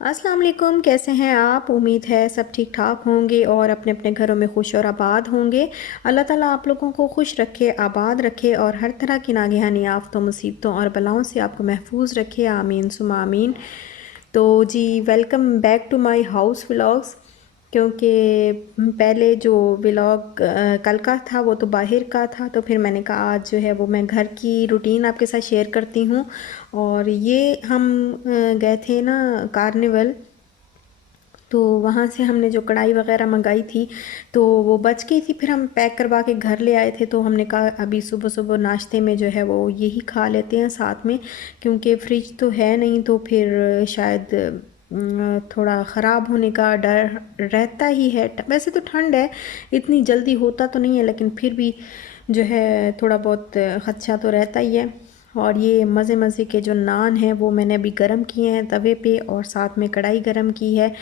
अस्सलाम वालेकुम। कैसे हैं आप? उम्मीद है सब ठीक ठाक होंगे और अपने अपने घरों में खुश और आबाद होंगे। अल्लाह ताला आप लोगों को खुश रखे, आबाद रखे और हर तरह की नागहानी आफ़तों, मुसीबतों और बलाओं से आपको महफूज रखे। आमीन सुमा आमीन। तो जी, welcome back to my house vlogs. क्योंकि पहले जो व्लॉग कल का था वो तो बाहर का था, तो फिर मैंने कहा आज जो है वो मैं घर की रूटीन आपके साथ शेयर करती हूँ। और ये हम गए थे ना कार्निवल, तो वहाँ से हमने जो कढ़ाई वगैरह मंगाई थी तो वो बच गई थी। फिर हम पैक करवा के घर ले आए थे, तो हमने कहा अभी सुबह सुबह नाश्ते में जो है वो यही खा लेते हैं साथ में, क्योंकि फ्रिज तो है नहीं, तो फिर शायद थोड़ा ख़राब होने का डर रहता ही है। वैसे तो ठंड है, इतनी जल्दी होता तो नहीं है, लेकिन फिर भी जो है थोड़ा बहुत ख़दशा तो रहता ही है। और ये मज़े मज़े के जो नान हैं वो मैंने अभी गरम किए हैं तवे पे, और साथ में कढ़ाई गरम की है।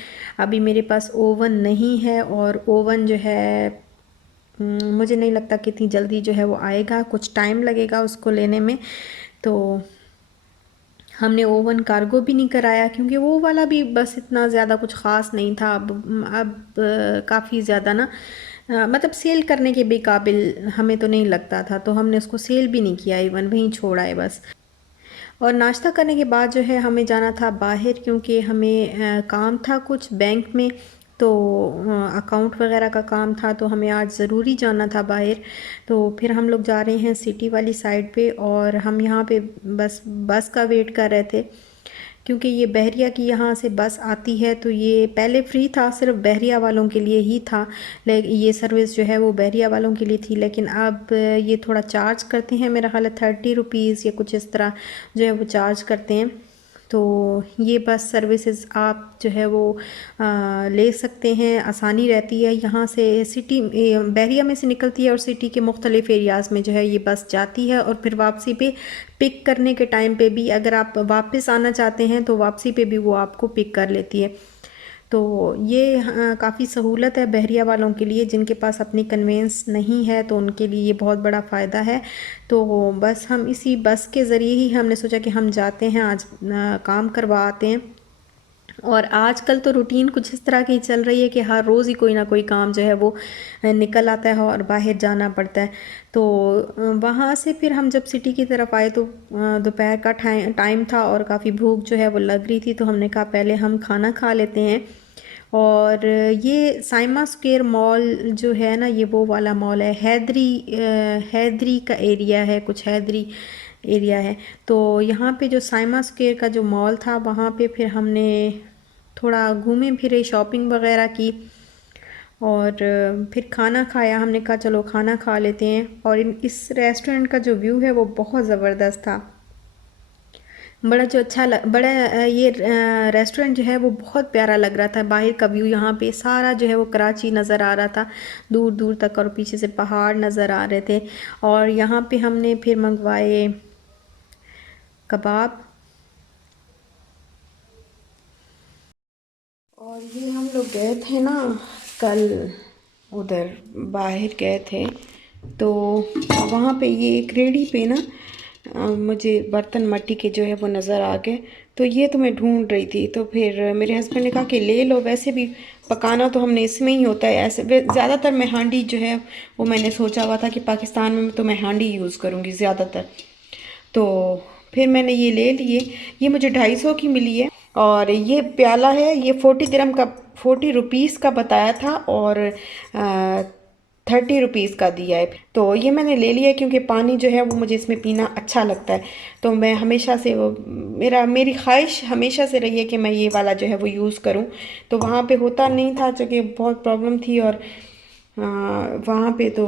अभी मेरे पास ओवन नहीं है, और ओवन जो है मुझे नहीं लगता कि इतनी जल्दी जो है वो आएगा, कुछ टाइम लगेगा उसको लेने में। तो हमने ओवन कार्गो भी नहीं कराया, क्योंकि वो वाला भी बस इतना ज़्यादा कुछ ख़ास नहीं था। अब काफ़ी ज़्यादा ना मतलब सेल करने के भी काबिल हमें तो नहीं लगता था, तो हमने उसको सेल भी नहीं किया, इवन वहीं छोड़ा है बस। और नाश्ता करने के बाद जो है हमें जाना था बाहर, क्योंकि हमें काम था कुछ बैंक में, तो अकाउंट वगैरह का काम था, तो हमें आज ज़रूरी जाना था बाहर। तो फिर हम लोग जा रहे हैं सिटी वाली साइड पे, और हम यहाँ पे बस का वेट कर रहे थे, क्योंकि ये बहरिया की यहाँ से बस आती है। तो ये पहले फ्री था, सिर्फ बहरिया वालों के लिए ही था। ये सर्विस जो है वो बहरिया वालों के लिए थी, लेकिन अब ये थोड़ा चार्ज करते हैं, मेरा ख्याल है 30 रुपीज़ या कुछ इस तरह जो है वो चार्ज करते हैं। तो ये बस सर्विसेज आप जो है वो ले सकते हैं, आसानी रहती है। यहाँ से सिटी बहरिया में से निकलती है और सिटी के मुख्तलिफ़ एरियाज़ में जो है ये बस जाती है, और फिर वापसी पे पिक करने के टाइम पे भी अगर आप वापस आना चाहते हैं तो वापसी पे भी वो आपको पिक कर लेती है। तो ये काफ़ी सहूलत है बहरिया वालों के लिए, जिनके पास अपनी कन्वेंस नहीं है तो उनके लिए ये बहुत बड़ा फ़ायदा है। तो बस हम इसी बस के ज़रिए ही हमने सोचा कि हम जाते हैं आज, काम करवा आते हैं। और आजकल तो रूटीन कुछ इस तरह की चल रही है कि हर रोज़ ही कोई ना कोई काम जो है वो निकल आता है और बाहर जाना पड़ता है। तो वहाँ से फिर हम जब सिटी की तरफ आए तो दोपहर का टाइम था और काफ़ी भूख जो है वो लग रही थी, तो हमने कहा पहले हम खाना खा लेते हैं। और ये साइमा स्क्वायर मॉल जो है ना, ये वो वाला मॉल है, हैदरी का एरिया है, कुछ हैदरी एरिया है। तो यहाँ पे जो साइमा स्क्वायर का जो मॉल था वहाँ पे फिर हमने थोड़ा घूमे फिरे, शॉपिंग वगैरह की, और फिर खाना खाया। हमने कहा चलो खाना खा लेते हैं। और इस रेस्टोरेंट का जो व्यू है वो बहुत ज़बरदस्त था। बड़ा जो बड़ा ये रेस्टोरेंट जो है वो बहुत प्यारा लग रहा था। बाहर का व्यू यहाँ पे सारा जो है वो कराची नज़र आ रहा था दूर दूर तक, और पीछे से पहाड़ नज़र आ रहे थे। और यहाँ पे हमने फिर मंगवाए कबाब। और ये हम लोग गए थे ना कल, उधर बाहर गए थे, तो वहाँ पे ये एक रेडी पे ना मुझे बर्तन मट्टी के जो है वो नज़र आ गए। तो ये तो मैं ढूंढ रही थी, तो फिर मेरे हस्बैंड ने कहा कि ले लो, वैसे भी पकाना तो हमने इसमें ही होता है। ऐसे ज़्यादातर मैं हांडी जो है वो मैंने सोचा हुआ था कि पाकिस्तान में तो मैं हांडी यूज़ करूँगी ज़्यादातर। तो फिर मैंने ये ले लिए। ये मुझे 250 की मिली है, और ये प्याला है, ये 40 दिरहम का, 40 रुपीज़ का बताया था, और 30 रुपीज़ का दिया है। तो ये मैंने ले लिया क्योंकि पानी जो है वो मुझे इसमें पीना अच्छा लगता है। तो मैं हमेशा से वो मेरी ख्वाहिश हमेशा से रही है कि मैं ये वाला जो है वो यूज़ करूँ। तो वहाँ पे होता नहीं था, क्योंकि बहुत प्रॉब्लम थी, और वहाँ पे तो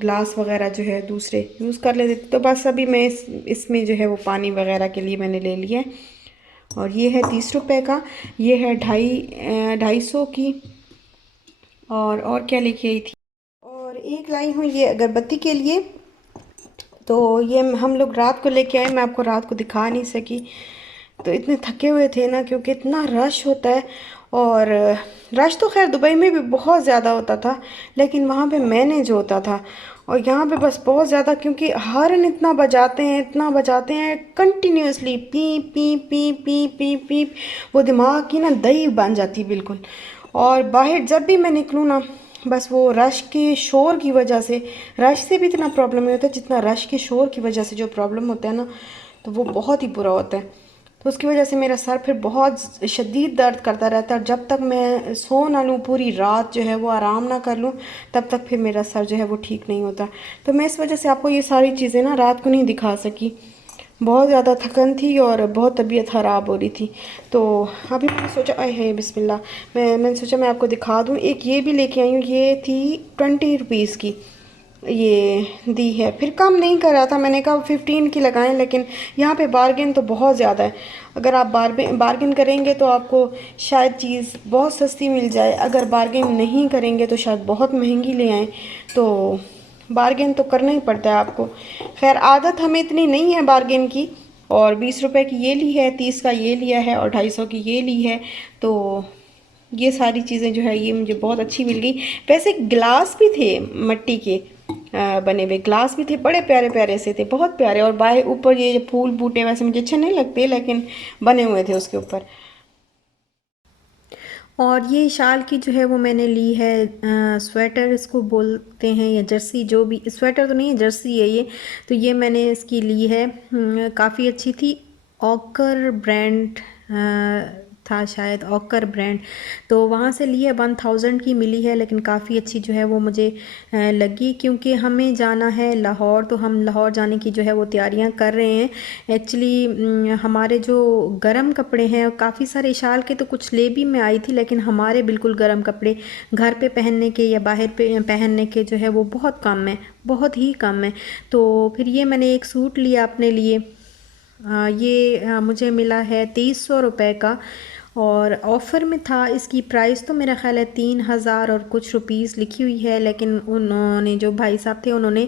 ग्लास वगैरह जो है दूसरे यूज़ कर लेते थे। तो बस अभी मैं इसमें जो है वो पानी वगैरह के लिए मैंने ले लिया है। और ये है 30 रुपए का, ये है 250 की। और क्या लेके आई थी, और एक लाई हूँ ये अगरबत्ती के लिए। तो ये हम लोग रात को लेके आए, मैं आपको रात को दिखा नहीं सकी। तो इतने थके हुए थे ना, क्योंकि इतना रश होता है। और रश तो खैर दुबई में भी बहुत ज़्यादा होता था, लेकिन वहाँ पे मैनेज होता था। और यहाँ पे बस बहुत ज़्यादा, क्योंकि हॉर्न इतना बजाते हैं, इतना बजाते हैं continuously, P P P P P P, वो दिमाग की ना दही बन जाती है बिल्कुल। और बाहर जब भी मैं निकलूँ ना, बस वो रश के शोर की वजह से, रश से भी इतना प्रॉब्लम नहीं होता जितना रश के शोर की वजह से जो प्रॉब्लम होता है ना, तो वो बहुत ही बुरा होता है। तो उसकी वजह से मेरा सर फिर बहुत शदीद दर्द करता रहता है, और जब तक मैं सो ना लूँ, पूरी रात जो है वो आराम ना कर लूँ, तब तक फिर मेरा सर जो है वो ठीक नहीं होता। तो मैं इस वजह से आपको ये सारी चीज़ें ना रात को नहीं दिखा सकी। बहुत ज़्यादा थकन थी और बहुत तबीयत ख़राब हो रही थी। तो अभी मैंने सोचा, आए है बिस्मिल्लाह, मैंने सोचा मैं आपको दिखा दूँ। एक ये भी लेके आई हूँ, ये थी 20 रुपीज़ की, ये दी है। फिर कम नहीं कर रहा था, मैंने कहा 15 की लगाएं, लेकिन यहाँ पे बार्गेन तो बहुत ज़्यादा है। अगर आप बार्गेन करेंगे तो आपको शायद चीज़ बहुत सस्ती मिल जाए, अगर बार्गेन नहीं करेंगे तो शायद बहुत महंगी ले आएँ। तो बार्गेन तो करना ही पड़ता है आपको। खैर आदत हमें इतनी नहीं है बार्गेन की। और 20 रुपए की ये ली है, 30 का ये लिया है, और 250 की ये ली है। तो ये सारी चीज़ें जो है ये मुझे बहुत अच्छी मिल गई। वैसे ग्लास भी थे, मिट्टी के बने हुए ग्लास भी थे, बड़े प्यारे प्यारे से थे, बहुत प्यारे। और बाहर ऊपर ये जो फूल बूटे वैसे मुझे अच्छे नहीं लगते, लेकिन बने हुए थे उसके ऊपर। और ये शाल की जो है वो मैंने ली है, स्वेटर इसको बोलते हैं, या जर्सी, जो भी, स्वेटर तो नहीं है, जर्सी है ये। तो ये मैंने इसकी ली है, काफ़ी अच्छी थी। ऑकर ब्रांड था शायद, ऑकर ब्रांड। तो वहाँ से ली है, 1000 की मिली है, लेकिन काफ़ी अच्छी जो है वो मुझे लगी। क्योंकि हमें जाना है लाहौर, तो हम लाहौर जाने की जो है वो तैयारियां कर रहे हैं। एक्चुअली हमारे जो गर्म कपड़े हैं, काफ़ी सारे शाल के तो कुछ ले भी मैं आई थी, लेकिन हमारे बिल्कुल गर्म कपड़े घर पे पहनने के या बाहर पे पहनने के जो है वो बहुत कम है, बहुत ही कम है। तो फिर ये मैंने एक सूट लिया अपने लिए। ये मुझे मिला है 2300 रुपये का, और ऑफ़र में था। इसकी प्राइस तो मेरा ख़्याल है 3000 और कुछ रुपीस लिखी हुई है, लेकिन उन्होंने, जो भाई साहब थे, उन्होंने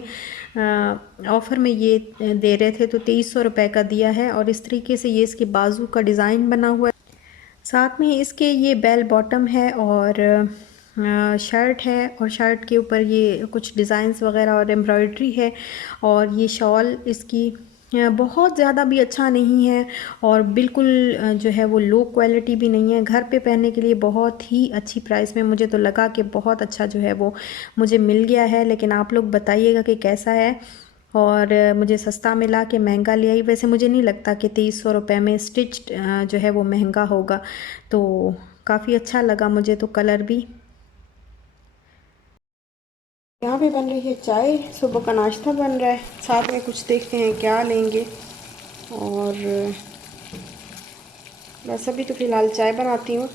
ऑफ़र में ये दे रहे थे, तो 2300 रुपये का दिया है। और इस तरीके से ये इसके बाजू का डिज़ाइन बना हुआ है। साथ में इसके ये बेल बॉटम है, और शर्ट है, और शर्ट के ऊपर ये कुछ डिज़ाइंस वगैरह और एम्ब्रॉयडरी है। और ये शॉल इसकी बहुत ज़्यादा भी अच्छा नहीं है, और बिल्कुल जो है वो लो क्वालिटी भी नहीं है। घर पे पहनने के लिए बहुत ही अच्छी प्राइस में मुझे तो लगा कि बहुत अच्छा जो है वो मुझे मिल गया है। लेकिन आप लोग बताइएगा कि कैसा है। और मुझे सस्ता मिला कि महंगा ले आई। वैसे मुझे नहीं लगता कि 2300 रुपये में स्टिच्ड जो है वो महंगा होगा। तो काफ़ी अच्छा लगा मुझे तो, कलर भी। यहाँ पे बन रही है चाय, सुबह का नाश्ता बन रहा है, साथ में कुछ देखते हैं क्या लेंगे। और बस अभी तो फ़िलहाल चाय बनाती हूँ।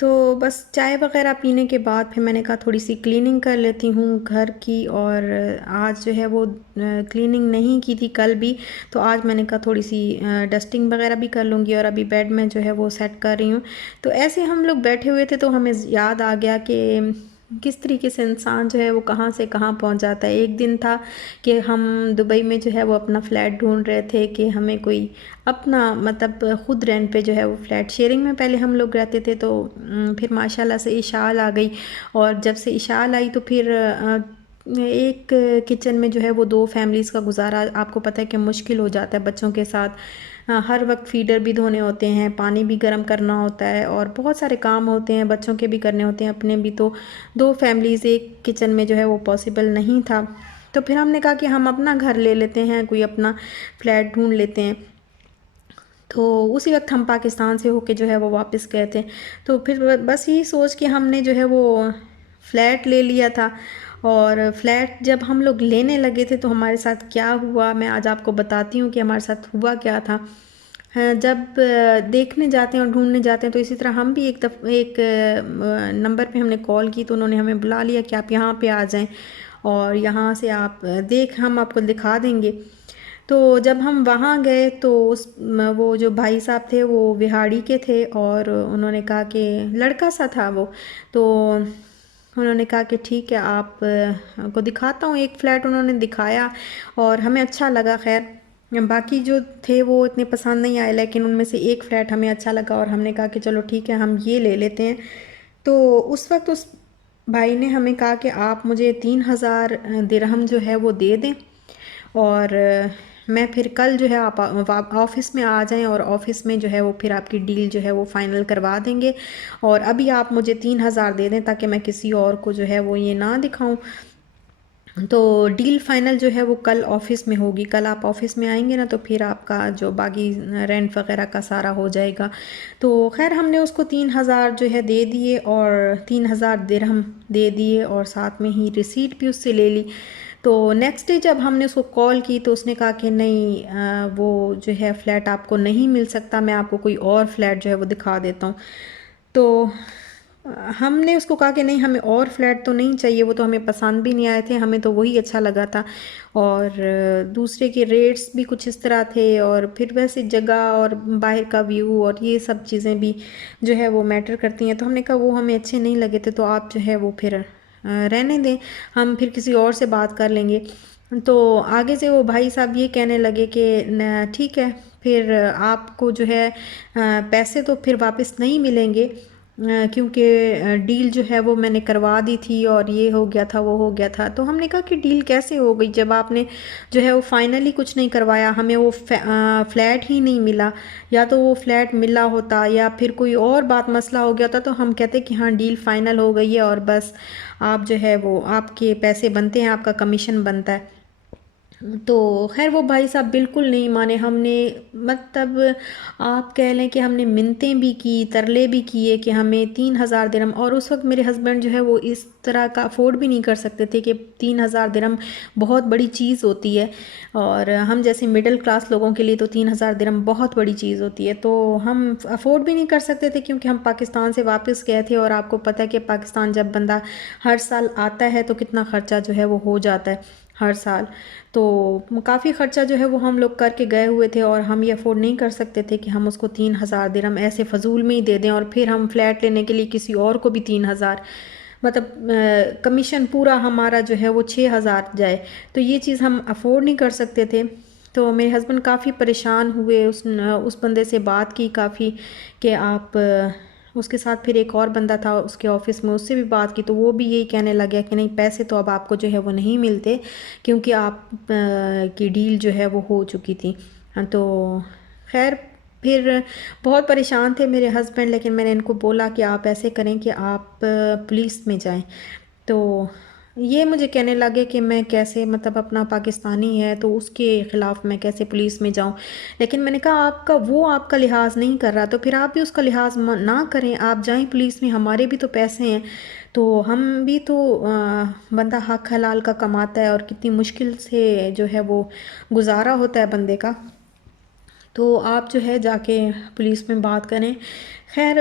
तो बस चाय वग़ैरह पीने के बाद फिर मैंने कहा थोड़ी सी क्लीनिंग कर लेती हूँ घर की। और आज जो है वो क्लीनिंग नहीं की थी कल भी, तो आज मैंने कहा थोड़ी सी डस्टिंग वग़ैरह भी कर लूँगी। और अभी बेड में जो है वो सेट कर रही हूँ। तो ऐसे हम लोग बैठे हुए थे, तो हमें याद आ गया कि किस तरीके से इंसान जो है वो कहाँ से कहाँ पहुँच जाता है। एक दिन था कि हम दुबई में जो है वो अपना फ़्लैट ढूंढ रहे थे, कि हमें कोई अपना, मतलब ख़ुद रेंट पे जो है वो फ्लैट, शेयरिंग में पहले हम लोग रहते थे। तो फिर माशाल्लाह से इशाल आ गई। और जब से इशाल आई तो फिर एक किचन में जो है वो दो फैमिलीज़ का गुजारा, आपको पता है कि मुश्किल हो जाता है बच्चों के साथ। हर वक्त फीडर भी धोने होते हैं, पानी भी गर्म करना होता है, और बहुत सारे काम होते हैं, बच्चों के भी करने होते हैं, अपने भी। तो दो फैमिलीज़ एक किचन में जो है वो पॉसिबल नहीं था। तो फिर हमने कहा कि हम अपना घर ले लेते हैं, कोई अपना फ्लैट ढूंढ लेते हैं। तो उसी वक्त हम पाकिस्तान से होके जो है वो वापस गए थे। तो फिर बस यही सोच के हमने जो है वो फ़्लैट ले लिया था। और फ्लैट जब हम लोग लेने लगे थे, तो हमारे साथ क्या हुआ मैं आज आपको बताती हूँ कि हमारे साथ हुआ क्या था। हाँ, जब देखने जाते हैं और ढूंढने जाते हैं, तो इसी तरह हम भी एक नंबर पे हमने कॉल की, तो उन्होंने हमें बुला लिया कि आप यहाँ पे आ जाएं, और यहाँ से आप हम आपको दिखा देंगे। तो जब हम वहाँ गए, तो वो जो भाई साहब थे वो बिहाड़ी के थे, और उन्होंने कहा कि, लड़का सा था वो, तो उन्होंने कहा कि ठीक है, आप को दिखाता हूँ एक फ़्लैट। उन्होंने दिखाया और हमें अच्छा लगा। खैर बाकी जो थे वो इतने पसंद नहीं आए, लेकिन उनमें से एक फ़्लैट हमें अच्छा लगा और हमने कहा कि चलो ठीक है हम ये ले लेते हैं। तो उस वक्त उस भाई ने हमें कहा कि आप मुझे 3,000 दिरहम जो है वो दे दें, और मैं फिर कल जो है आप ऑफ़िस में आ जाएं और ऑफ़िस में जो है वो फिर आपकी डील जो है वो फ़ाइनल करवा देंगे, और अभी आप मुझे 3,000 दे दें ताकि मैं किसी और को जो है वो ये ना दिखाऊं। तो डील फाइनल जो है वो कल ऑफ़िस में होगी। कल आप ऑफ़िस में आएंगे ना तो फिर आपका जो बाकी रेंट वगैरह का सारा हो जाएगा। तो खैर हमने उसको 3,000 जो है दे दिए और 3,000 दिरहम दे दिए और साथ में ही रिसीट भी उससे ले ली। तो नेक्स्ट डे जब हमने उसको कॉल की तो उसने कहा कि नहीं, वो जो है फ़्लैट आपको नहीं मिल सकता, मैं आपको कोई और फ्लैट जो है वो दिखा देता हूँ। तो हमने उसको कहा कि नहीं, हमें और फ्लैट तो नहीं चाहिए, वो तो हमें पसंद भी नहीं आए थे, हमें तो वही अच्छा लगा था। और दूसरे के रेट्स भी कुछ इस तरह थे, और फिर वैसे जगह और बाहर का व्यू और ये सब चीज़ें भी जो है वो मैटर करती हैं। तो हमने कहा वो हमें अच्छे नहीं लगे थे, तो आप जो है वो फिर रहने दें, हम फिर किसी और से बात कर लेंगे। तो आगे से वो भाई साहब ये कहने लगे कि ठीक है, फिर आपको जो है पैसे तो फिर वापस नहीं मिलेंगे, क्योंकि डील जो है वो मैंने करवा दी थी और ये हो गया था वो हो गया था। तो हमने कहा कि डील कैसे हो गई जब आपने जो है वो फाइनली कुछ नहीं करवाया, हमें वो फ्लैट ही नहीं मिला, या तो वो फ्लैट मिला होता या फिर कोई और बात मसला हो गया होता तो हम कहते कि हाँ डील फाइनल हो गई है और बस आप जो है वो आपके पैसे बनते हैं, आपका कमीशन बनता है। तो खैर वो भाई साहब बिल्कुल नहीं माने। हमने मतलब आप कह लें कि हमने मिन्नतें भी की, तरले भी किए कि हमें 3,000 दिरहम, और उस वक्त मेरे हस्बैंड जो है वो इस तरह का अफोर्ड भी नहीं कर सकते थे कि 3,000 दिरहम बहुत बड़ी चीज़ होती है, और हम जैसे मिडिल क्लास लोगों के लिए तो 3,000 दिरहम बहुत बड़ी चीज़ होती है। तो हम अफोर्ड भी नहीं कर सकते थे क्योंकि हम पाकिस्तान से वापस गए थे, और आपको पता है कि पाकिस्तान जब बंदा हर साल आता है तो कितना ख़र्चा जो है वो हो जाता है हर साल। तो काफ़ी ख़र्चा जो है वो हम लोग करके गए हुए थे, और हम ये अफोर्ड नहीं कर सकते थे कि हम उसको 3,000 दिरहम ऐसे फ़जूल में ही दे दें और फिर हम फ्लैट लेने के लिए किसी और को भी 3,000, मतलब कमीशन पूरा हमारा जो है वो 6,000 जाए, तो ये चीज़ हम अफोर्ड नहीं कर सकते थे। तो मेरे हस्बैंड काफ़ी परेशान हुए, उस बंदे से बात की काफ़ी कि आप उसके साथ फिर एक और बंदा था उसके ऑफ़िस में, उससे भी बात की तो वो भी यही कहने लग गया कि नहीं, पैसे तो अब आपको जो है वो नहीं मिलते क्योंकि आप की डील जो है वो हो चुकी थी। हाँ, तो खैर फिर बहुत परेशान थे मेरे हस्बैंड, लेकिन मैंने इनको बोला कि आप ऐसे करें कि आप पुलिस में जाएं। तो ये मुझे कहने लगे कि मैं कैसे, मतलब अपना पाकिस्तानी है तो उसके ख़िलाफ़ मैं कैसे पुलिस में जाऊं। लेकिन मैंने कहा आपका वो आपका लिहाज नहीं कर रहा तो फिर आप भी उसका लिहाज ना करें, आप जाएं पुलिस में, हमारे भी तो पैसे हैं, तो हम भी तो बंदा हक हलाल का कमाता है और कितनी मुश्किल से जो है वो गुजारा होता है बंदे का, तो आप जो है जाके पुलिस में बात करें। खैर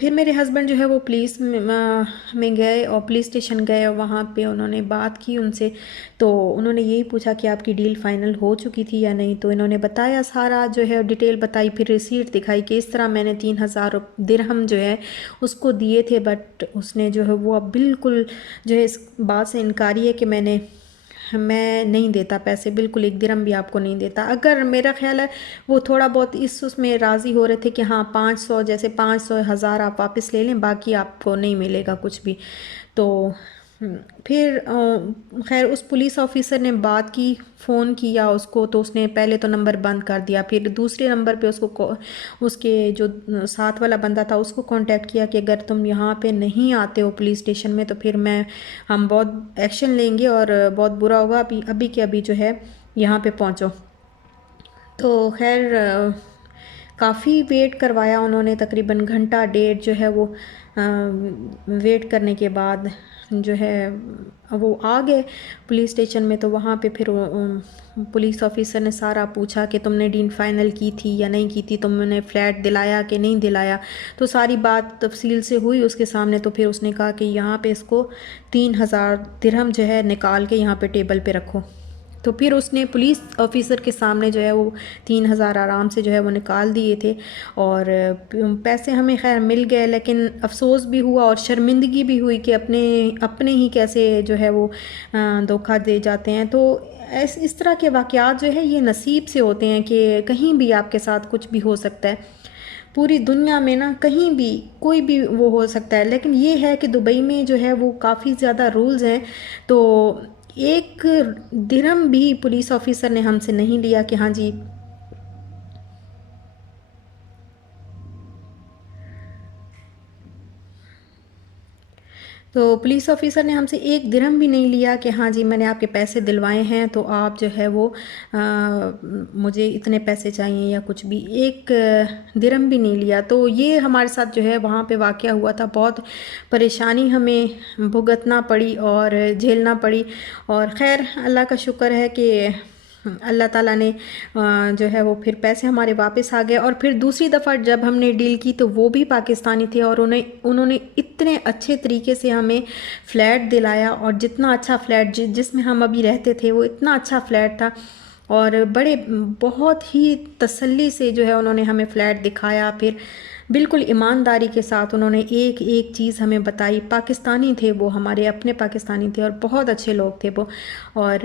फिर मेरे हस्बैंड जो है वो पुलिस में गए और पुलिस स्टेशन गए और वहाँ पे उन्होंने बात की उनसे। तो उन्होंने यही पूछा कि आपकी डील फाइनल हो चुकी थी या नहीं, तो इन्होंने बताया, सारा जो है डिटेल बताई, फिर रिसीट दिखाई कि इस तरह मैंने 3,000 दिरहम जो है उसको दिए थे, बट उसने जो है वो अब बिल्कुल जो है इस बात से इनकारी है कि मैं नहीं देता पैसे, बिल्कुल एक दिरहम भी आपको नहीं देता। अगर मेरा ख्याल है वो थोड़ा बहुत इस उसमें राज़ी हो रहे थे कि हाँ 500, जैसे 500 हज़ार आप वापस ले लें, बाकी आपको नहीं मिलेगा कुछ भी। तो फिर खैर उस पुलिस ऑफिसर ने बात की, फ़ोन किया उसको, तो उसने पहले तो नंबर बंद कर दिया, फिर दूसरे नंबर पे उसके जो साथ वाला बंदा था उसको कांटेक्ट किया कि अगर तुम यहाँ पे नहीं आते हो पुलिस स्टेशन में तो फिर हम बहुत एक्शन लेंगे और बहुत बुरा होगा, अभी अभी के अभी जो है यहाँ पे पहुँचो। तो खैर काफ़ी वेट करवाया उन्होंने, तकरीबन घंटा डेढ़ जो है वो वेट करने के बाद जो है वो आ गए पुलिस स्टेशन में। तो वहाँ पे फिर पुलिस ऑफिसर ने सारा पूछा कि तुमने डील फाइनल की थी या नहीं की थी, तुमने फ़्लैट दिलाया कि नहीं दिलाया, तो सारी बात तफसील से हुई उसके सामने। तो फिर उसने कहा कि यहाँ पे इसको 3,000 दिरहम जो है निकाल के यहाँ पे टेबल पे रखो। तो फिर उसने पुलिस ऑफिसर के सामने जो है वो 3,000 आराम से जो है वो निकाल दिए थे। और पैसे हमें खैर मिल गए, लेकिन अफसोस भी हुआ और शर्मिंदगी भी हुई कि अपने अपने ही कैसे जो है वो धोखा दे जाते हैं। तो इस तरह के वाक़यात जो है ये नसीब से होते हैं कि कहीं भी आपके साथ कुछ भी हो सकता है। पूरी दुनिया में ना कहीं भी कोई भी वो हो सकता है, लेकिन ये है कि दुबई में जो है वो काफ़ी ज़्यादा रूल्स हैं। तो एक दिरहम भी पुलिस ऑफिसर ने हमसे नहीं लिया कि हाँ जी। तो पुलिस ऑफिसर ने हमसे एक दिरहम भी नहीं लिया कि हाँ जी मैंने आपके पैसे दिलवाए हैं तो आप जो है वो मुझे इतने पैसे चाहिए या कुछ भी, एक दिरहम भी नहीं लिया। तो ये हमारे साथ जो है वहाँ पे वाक़या हुआ था। बहुत परेशानी हमें भुगतना पड़ी और झेलना पड़ी। और ख़ैर अल्लाह का शुक्र है कि अल्लाह ताला ने जो है वो फिर पैसे हमारे वापस आ गए। और फिर दूसरी दफ़ा जब हमने डील की तो वो भी पाकिस्तानी थे और उन्होंने इतने अच्छे तरीके से हमें फ़्लैट दिलाया। और जितना अच्छा फ़्लैट जिसमें हम अभी रहते थे वो इतना अच्छा फ़्लैट था। और बड़े बहुत ही तसल्ली से जो है उन्होंने हमें फ़्लैट दिखाया। फिर बिल्कुल ईमानदारी के साथ उन्होंने एक एक चीज़ हमें बताई। पाकिस्तानी थे वो, हमारे अपने पाकिस्तानी थे और बहुत अच्छे लोग थे वो। और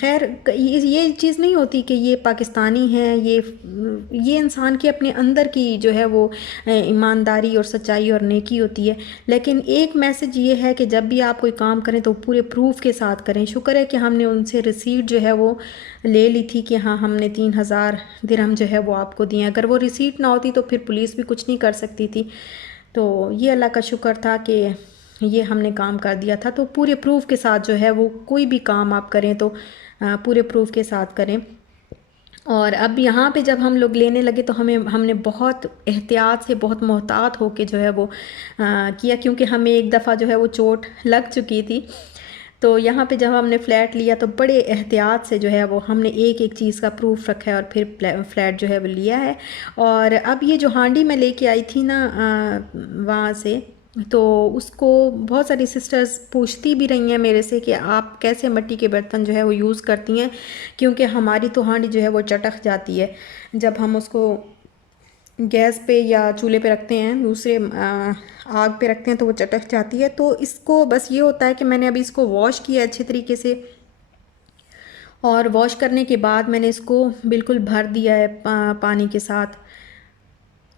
खैर ये चीज़ नहीं होती कि ये पाकिस्तानी हैं, ये इंसान के अपने अंदर की जो है वो ईमानदारी और सच्चाई और नेकी होती है। लेकिन एक मैसेज ये है कि जब भी आप कोई काम करें तो पूरे प्रूफ के साथ करें। शुक्र है कि हमने उनसे रिसीट जो है वो ले ली थी कि हाँ हमने 3,000 दिरहम जो है वो आपको दिए। अगर वो रिसीट ना होती तो फिर पुलिस भी कुछ नहीं कर सकती थी। तो ये अल्लाह का शुक्र था कि ये हमने काम कर दिया था। तो पूरे प्रूफ के साथ जो है वो कोई भी काम आप करें तो पूरे प्रूफ के साथ करें। और अब यहाँ पे जब हम लोग लेने लगे तो हमने बहुत एहतियात से, बहुत मोहतात होके जो है वो किया, क्योंकि हमें एक दफ़ा जो है वो चोट लग चुकी थी। तो यहाँ पे जब हमने फ़्लैट लिया तो बड़े एहतियात से जो है वो हमने एक एक चीज़ का प्रूफ रखा है और फिर फ़्लैट जो है वो लिया है। और अब ये जो हांडी मैं लेके आई थी ना वहाँ से, तो उसको बहुत सारी सिस्टर्स पूछती भी रही हैं मेरे से कि आप कैसे मिट्टी के बर्तन जो है वो यूज़ करती हैं, क्योंकि हमारी तो हांडी जो है वो चटक जाती है जब हम उसको गैस पे या चूल्हे पे रखते हैं, दूसरे आग पे रखते हैं तो वो चटक जाती है। तो इसको बस ये होता है कि मैंने अभी इसको वॉश किया अच्छे तरीके से। और वॉश करने के बाद मैंने इसको बिल्कुल भर दिया है पानी के साथ,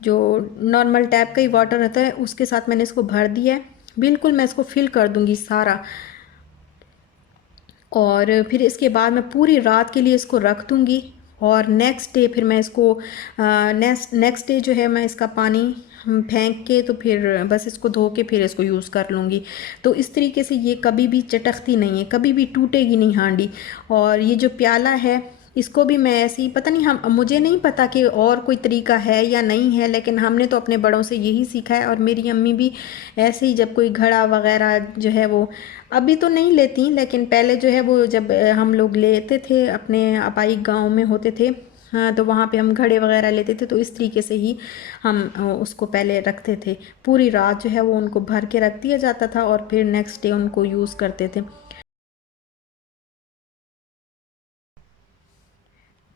जो नॉर्मल टैप का ही वाटर रहता है उसके साथ मैंने इसको भर दिया है। बिल्कुल मैं इसको फिल कर दूंगी सारा। और फिर इसके बाद मैं पूरी रात के लिए इसको रख दूंगी। और नेक्स्ट डे फिर मैं इसको नेक्स्ट डे जो है मैं इसका पानी फेंक के तो फिर बस इसको धो के फिर इसको यूज़ कर लूँगी। तो इस तरीके से ये कभी भी चटकती नहीं है, कभी भी टूटेगी नहीं हांडी। और ये जो प्याला है इसको भी मैं ऐसे ही, पता नहीं, हम मुझे नहीं पता कि और कोई तरीका है या नहीं है, लेकिन हमने तो अपने बड़ों से यही सीखा है। और मेरी अम्मी भी ऐसे ही जब कोई घड़ा वगैरह जो है वो, अभी तो नहीं लेती लेकिन पहले जो है वो जब हम लोग लेते थे अपने अपाई गांव में होते थे, हाँ, तो वहाँ पे हम घड़े वगैरह लेते थे तो इस तरीके से ही हम उसको पहले रखते थे। पूरी रात जो है वो उनको भर के रख दिया जाता था और फिर नेक्स्ट डे उनको यूज़ करते थे।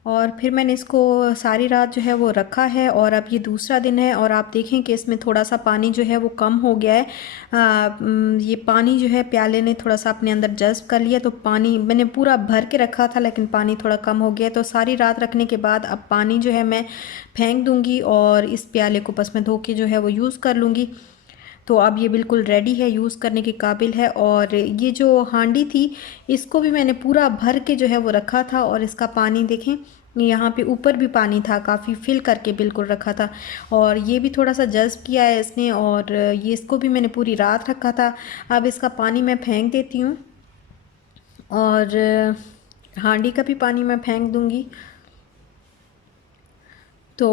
और फिर मैंने इसको सारी रात जो है वो रखा है और अब ये दूसरा दिन है और आप देखें कि इसमें थोड़ा सा पानी जो है वो कम हो गया है। ये पानी जो है प्याले ने थोड़ा सा अपने अंदर जज़्ब कर लिया। तो पानी मैंने पूरा भर के रखा था लेकिन पानी थोड़ा कम हो गया। तो सारी रात रखने के बाद अब पानी जो है मैं फेंक दूँगी और इस प्याले को बस मैं धो के जो है वो यूज़ कर लूँगी। तो अब ये बिल्कुल रेडी है, यूज़ करने के काबिल है। और ये जो हांडी थी इसको भी मैंने पूरा भर के जो है वो रखा था और इसका पानी देखें, यहाँ पे ऊपर भी पानी था, काफ़ी फिल करके बिल्कुल रखा था। और ये भी थोड़ा सा जज़्ब किया है इसने और ये इसको भी मैंने पूरी रात रखा था। अब इसका पानी मैं फेंक देती हूँ और हांडी का भी पानी मैं फेंक दूँगी। तो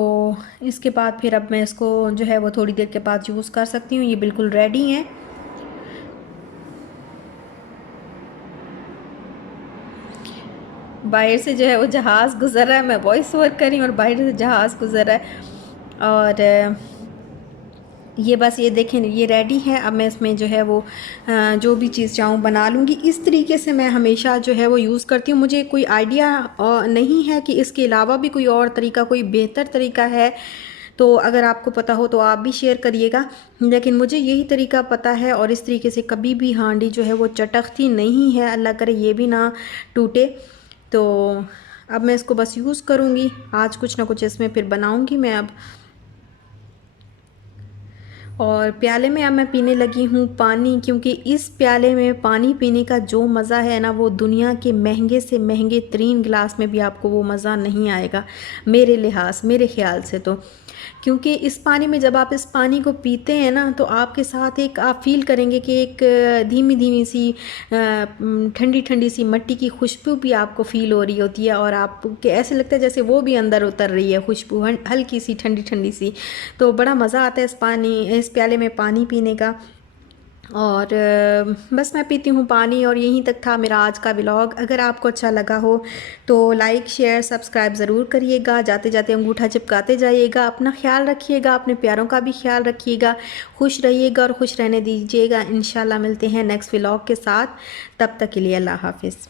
इसके बाद फिर अब मैं इसको जो है वो थोड़ी देर के बाद यूज़ कर सकती हूँ। ये बिल्कुल रेडी हैं। बाहर से जो है वो जहाज़ गुज़र रहा है, मैं वॉइस ओवर कर रही हूँ और बाहर से जहाज़ गुज़र रहा है। और ये बस ये देखें ये रेडी है। अब मैं इसमें जो है वो जो भी चीज़ चाहूँ बना लूँगी। इस तरीके से मैं हमेशा जो है वो यूज़ करती हूँ। मुझे कोई आइडिया नहीं है कि इसके अलावा भी कोई और तरीका, कोई बेहतर तरीका है, तो अगर आपको पता हो तो आप भी शेयर करिएगा। लेकिन मुझे यही तरीका पता है और इस तरीके से कभी भी हांडी जो है वो चटकती नहीं है। अल्लाह करे ये भी ना टूटे। तो अब मैं इसको बस यूज़ करूँगी। आज कुछ ना कुछ इसमें फिर बनाऊँगी मैं अब। और प्याले में अब मैं पीने लगी हूँ पानी, क्योंकि इस प्याले में पानी पीने का जो मज़ा है ना, वो दुनिया के महंगे से महंगे तरीन गिलास में भी आपको वो मज़ा नहीं आएगा मेरे लिहाज, मेरे ख़्याल से तो। क्योंकि इस पानी में जब आप इस पानी को पीते हैं ना, तो आपके साथ एक आप फील करेंगे कि एक धीमी धीमी सी ठंडी ठंडी सी मट्टी की खुशबू भी आपको फ़ील हो रही होती है, और आपके ऐसे लगता है जैसे वो भी अंदर उतर रही है खुशबू, हल्की सी ठंडी ठंडी सी। तो बड़ा मज़ा आता है इस प्याले में पानी पीने का। और बस मैं पीती हूँ पानी। और यहीं तक था मेरा आज का व्लॉग। अगर आपको अच्छा लगा हो तो लाइक शेयर सब्सक्राइब ज़रूर करिएगा। जाते जाते अंगूठा चिपकाते जाइएगा। अपना ख्याल रखिएगा, अपने प्यारों का भी ख्याल रखिएगा। खुश रहिएगा और खुश रहने दीजिएगा। इंशाल्लाह मिलते हैं नेक्स्ट व्लॉग के साथ। तब तक के लिए अल्लाह हाफिज़।